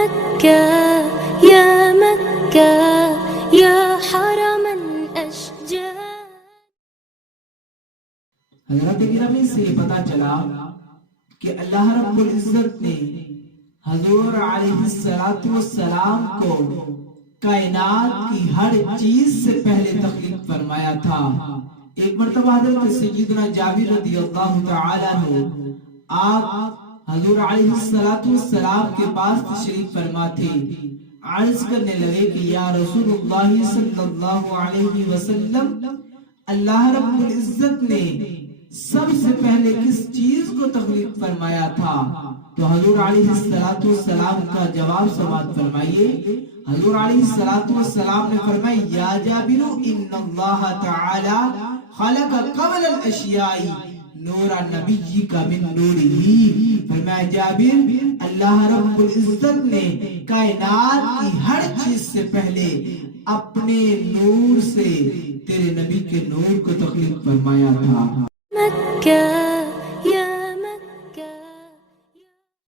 مكة يا مكة يا حرم الأشجار. حضرت گرامی سے پتا چلا کہ اللہ رب العزت نے حضور علیہ السلام کو کائنات کی ہر چیز سے پہلے تخلیق فرمایا تھا. ایک مرتبہ حضرت سیدنا جابر رضی اللہ تعالیٰ عنہ آپ حضور علیہ السلام کے پاس تشریف فرما تھے. عرض کرنے لگے کہ یا رسول اللہ صلی اللہ علیہ وسلم، اللہ رب العزت نے سب سے پہلے کس چیز کو تخلیق فرمایا تھا؟ تو حضور علیہ السلام کا جواب سماعت فرمائیے. حضور علیہ السلام نے فرمایا یا جابر ان اللہ تعالی خلق قبل الاشیاء نور نبی کا من نورہی. فرمایا جابر، اللہ رب العزت نے کائنات کی ہر چیز سے پہلے اپنے نور سے تیرے نبی کے نور کو تخلیق فرمایا تھا. مكة